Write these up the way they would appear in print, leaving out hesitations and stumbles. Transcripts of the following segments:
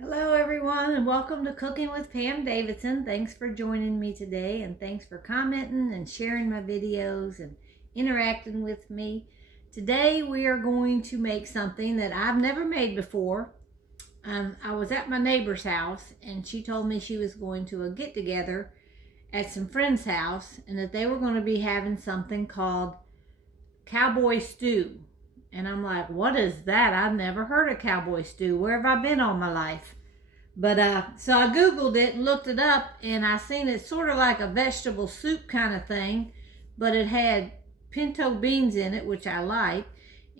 Hello everyone and welcome to Cooking with Pam Davidson. Thanks for joining me today and thanks for commenting and sharing my videos and interacting with me. Today we are going to make something that I've never made before. I was at my neighbor's house and she told me she was going to a get-together at some friend's house and that they were going to be having something called Cowboy Stew. And I'm like, what is that? I've never heard of Cowboy Stew. Where have I been all my life? But so I Googled it and looked it up, and I seen it's sort of like a vegetable soup kind of thing, but it had pinto beans in it, which I like,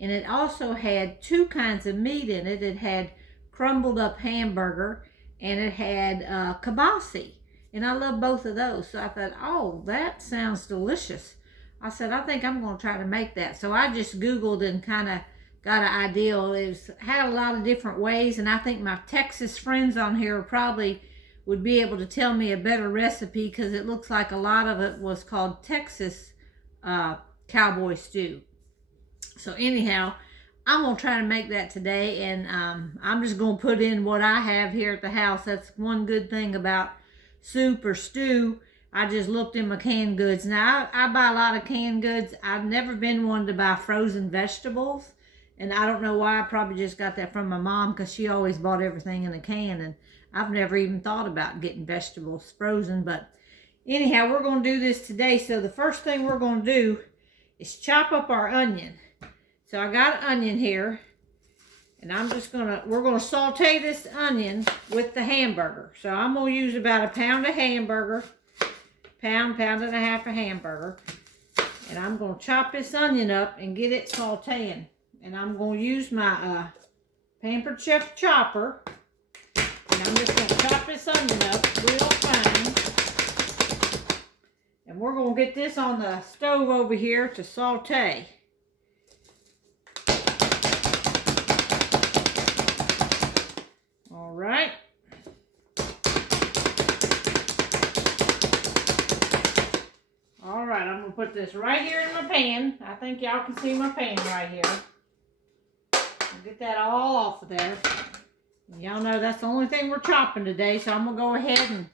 and it also had two kinds of meat in it. It had crumbled up hamburger, and it had kibasi, and I love both of those. So I thought, oh, that sounds delicious. I said, I think I'm going to try to make that. So I just Googled and kind of got an idea. It had a lot of different ways, and I think my Texas friends on here probably would be able to tell me a better recipe because it looks like a lot of it was called Texas Cowboy Stew. So anyhow, I'm going to try to make that today, and I'm just going to put in what I have here at the house. That's one good thing about soup or stew. I just looked in my canned goods. Now, I buy a lot of canned goods. I've never been one to buy frozen vegetables. And I don't know why. I probably just got that from my mom because she always bought everything in a can. And I've never even thought about getting vegetables frozen. But anyhow, we're going to do this today. So the first thing we're going to do is chop up our onion. So I got an onion here. And we're going to saute this onion with the hamburger. So I'm going to use about a pound of hamburger. Pound and a half of hamburger. And I'm going to chop this onion up and get it sauteing. And I'm going to use my Pampered Chef chopper. And I'm just going to chop this onion up real fine. And we're going to get this on the stove over here to saute. All right. All right, I'm going to put this right here in my pan. I think y'all can see my pan right here. I'll get that all off of there. Y'all know that's the only thing we're chopping today, so I'm going to go ahead and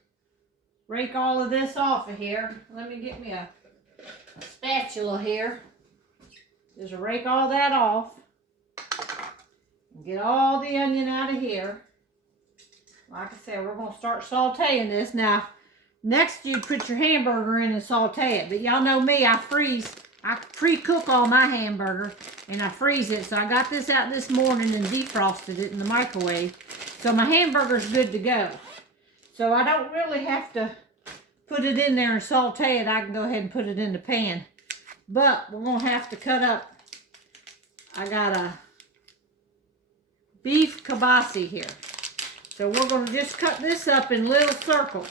rake all of this off of here. Let me get me a spatula here. Just rake all that off. And get all the onion out of here. Like I said, we're going to start sauteing this. Now, next you put your hamburger in and saute it. But y'all know me, I pre-cook all my hamburger and I freeze it. So I got this out this morning and defrosted it in the microwave. So my hamburger's good to go. So I don't really have to put it in there and saute it. I can go ahead and put it in the pan. But we're going to have to cut up. I got a beef kibasi here. So we're going to just cut this up in little circles.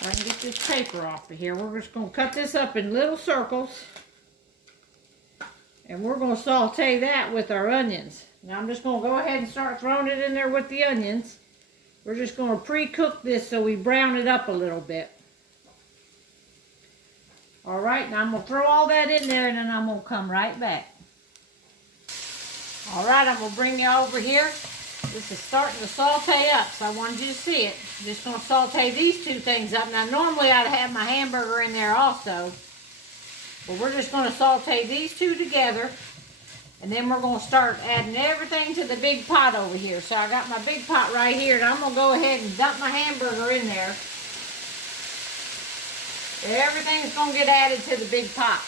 I can get this paper off of here. We're just going to cut this up in little circles. And we're going to saute that with our onions. Now I'm just going to go ahead and start throwing it in there with the onions. We're just going to pre-cook this so we brown it up a little bit. Alright, now I'm going to throw all that in there and then I'm going to come right back. Alright, I'm going to bring you over here. This is starting to saute up, so I wanted you to see it. I'm just going to saute these two things up. Now, normally I'd have my hamburger in there also. But we're just going to saute these two together. And then we're going to start adding everything to the big pot over here. So I got my big pot right here, and I'm going to go ahead and dump my hamburger in there. Everything's going to get added to the big pot.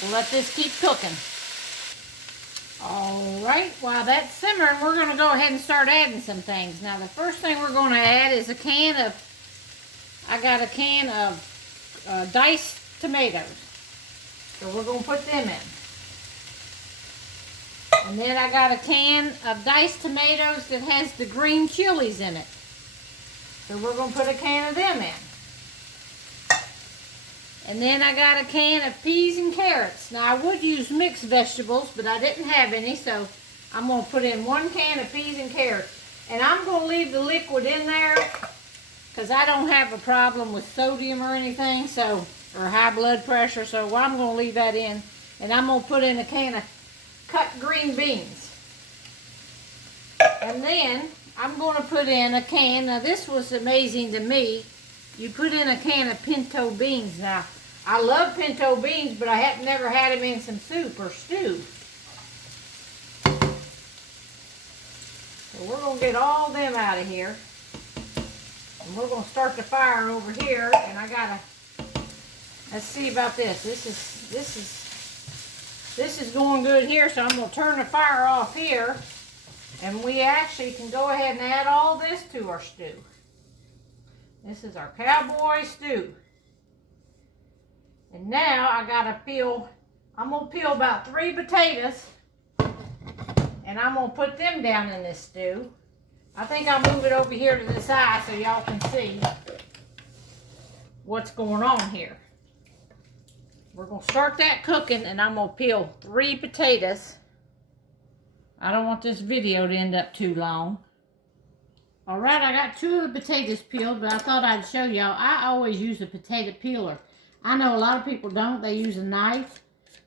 We'll let this keep cooking. Alright, while that's simmering, we're going to go ahead and start adding some things. Now, the first thing we're going to add is I got a can of diced tomatoes. So we're going to put them in. And then I got a can of diced tomatoes that has the green chilies in it. So we're going to put a can of them in. And then I got a can of peas and carrots. Now I would use mixed vegetables, but I didn't have any, so I'm going to put in 1 can of peas and carrots. And I'm going to leave the liquid in there because I don't have a problem with sodium or anything, or high blood pressure, so I'm going to leave that in. And I'm going to put in a can of cut green beans. And then I'm going to put in a can. Now this was amazing to me. You put in a can of pinto beans. Now I love pinto beans, but I have never had them in some soup or stew. So we're going to get all them out of here. And we're going to start the fire over here. And I got to, let's see about this. This is going good here, so I'm going to turn the fire off here. And we actually can go ahead and add all this to our stew. This is our Cowboy Stew. And now I gotta peel, I'm gonna peel about 3 potatoes. And I'm gonna put them down in this stew. I think I'll move it over here to the side so y'all can see what's going on here. We're gonna start that cooking, and I'm gonna peel 3 potatoes. I don't want this video to end up too long. All right, I got 2 of the potatoes peeled, but I thought I'd show y'all. I always use a potato peeler. I know a lot of people don't. They use a knife.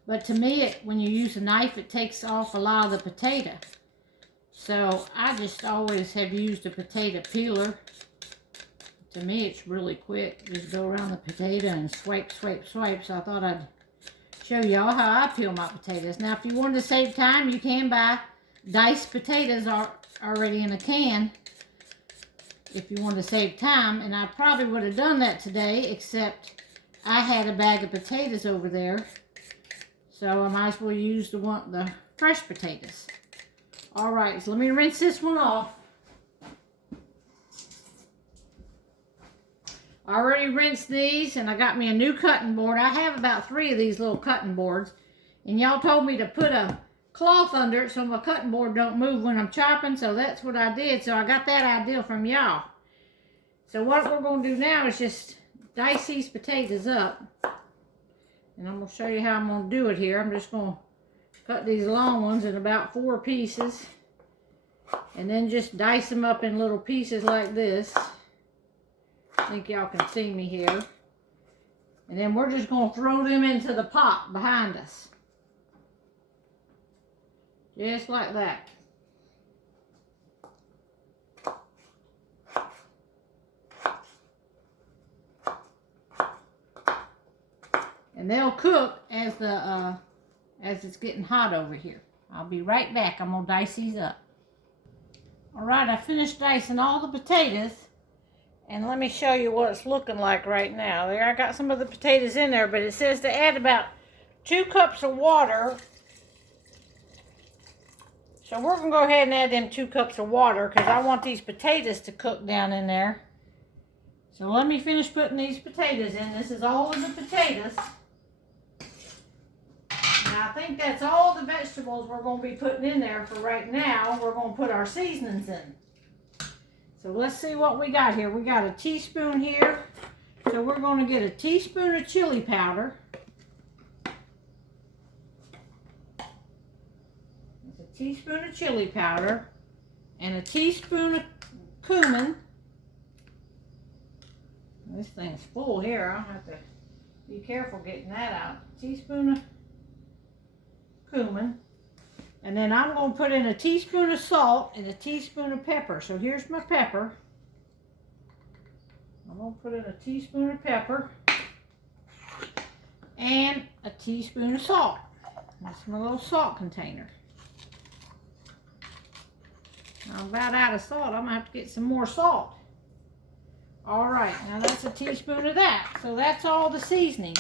But to me, when you use a knife, it takes off a lot of the potato. So I just always have used a potato peeler. To me, it's really quick. Just go around the potato and swipe, swipe, swipe. So I thought I'd show y'all how I peel my potatoes. Now, if you want to save time, you can buy diced potatoes already in a can. If you want to save time, and I probably would have done that today, except I had a bag of potatoes over there, so I might as well use the fresh potatoes. All right, so let me rinse this one off. I already rinsed these, and I got me a new cutting board. I have about 3 of these little cutting boards, and y'all told me to put a cloth under it so my cutting board don't move when I'm chopping, so that's what I did. So I got that idea from y'all. So what we're going to do now is just dice these potatoes up, and I'm going to show you how I'm going to do it here. I'm just going to cut these long ones in about 4 pieces, and then just dice them up in little pieces like this. I think y'all can see me here. And then we're just going to throw them into the pot behind us. Just like that. And they'll cook as it's getting hot over here. I'll be right back. I'm gonna dice these up. All right, I finished dicing all the potatoes, and let me show you what it's looking like right now. There, I got some of the potatoes in there, but it says to add about 2 cups of water. So we're going to go ahead and add them 2 cups of water because I want these potatoes to cook down in there. So let me finish putting these potatoes in. This is all of the potatoes. Now I think that's all the vegetables we're going to be putting in there for right now. We're going to put our seasonings in. So let's see what we got here. We got a teaspoon here. So we're going to get a teaspoon of chili powder. Teaspoon of chili powder and a teaspoon of cumin. This thing's full here. I'll have to be careful getting that out. Teaspoon of cumin. And then I'm going to put in a teaspoon of salt and a teaspoon of pepper. So here's my pepper. I'm going to put in a teaspoon of pepper and a teaspoon of salt. That's my little salt container. I'm about out of salt. I'm going to have to get some more salt. All right, now that's a teaspoon of that. So that's all the seasoning.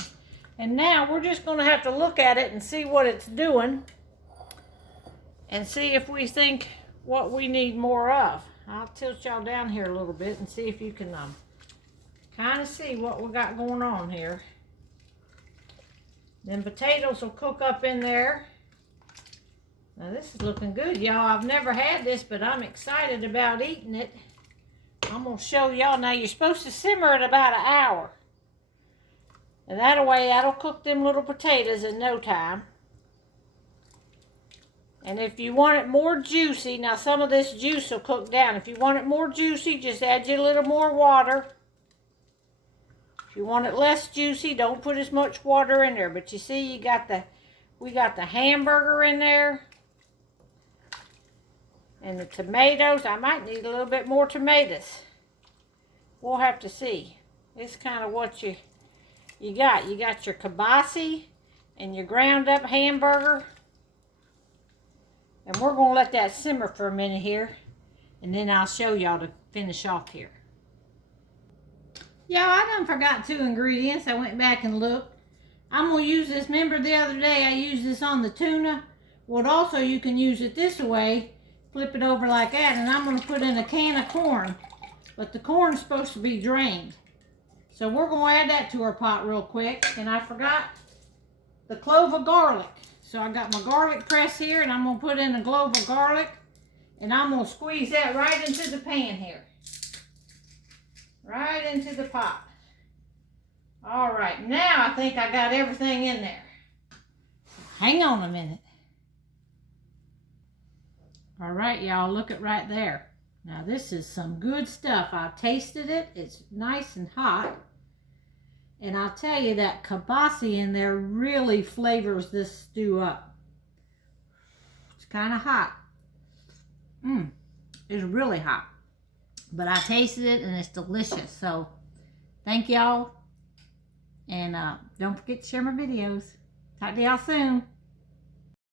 And now we're just going to have to look at it and see what it's doing. And see if we think what we need more of. I'll tilt y'all down here a little bit and see if you can kind of see what we got going on here. Then potatoes will cook up in there. Now this is looking good, y'all. I've never had this, but I'm excited about eating it. I'm going to show y'all. Now you're supposed to simmer it about an hour. And that way, that'll cook them little potatoes in no time. And if you want it more juicy, now some of this juice will cook down. If you want it more juicy, just add you a little more water. If you want it less juicy, don't put as much water in there. But you see, you got the We got the hamburger in there. And the tomatoes. I might need a little bit more tomatoes. We'll have to see. It's kind of what you got. You got your kielbasa and your ground up hamburger. And we're going to let that simmer for a minute here. And then I'll show y'all to finish off here. Y'all, I done forgot 2 ingredients. I went back and looked. I'm going to use this. Remember the other day I used this on the tuna? Well, also you can use it this way. Flip it over like that. And I'm going to put in a can of corn. But the corn's supposed to be drained. So we're going to add that to our pot real quick. And I forgot the clove of garlic. So I got my garlic press here. And I'm going to put in a clove of garlic. And I'm going to squeeze that right into the pan here. Right into the pot. All right, now I think I got everything in there. Hang on a minute. All right, y'all, look at right there. Now this is some good stuff. I've tasted it. It's nice and hot. And I'll tell you that kielbasa in there really flavors this stew up. It's kind of hot. It's really hot. But I tasted it and it's delicious. So thank y'all. And don't forget to share my videos. Talk to y'all soon.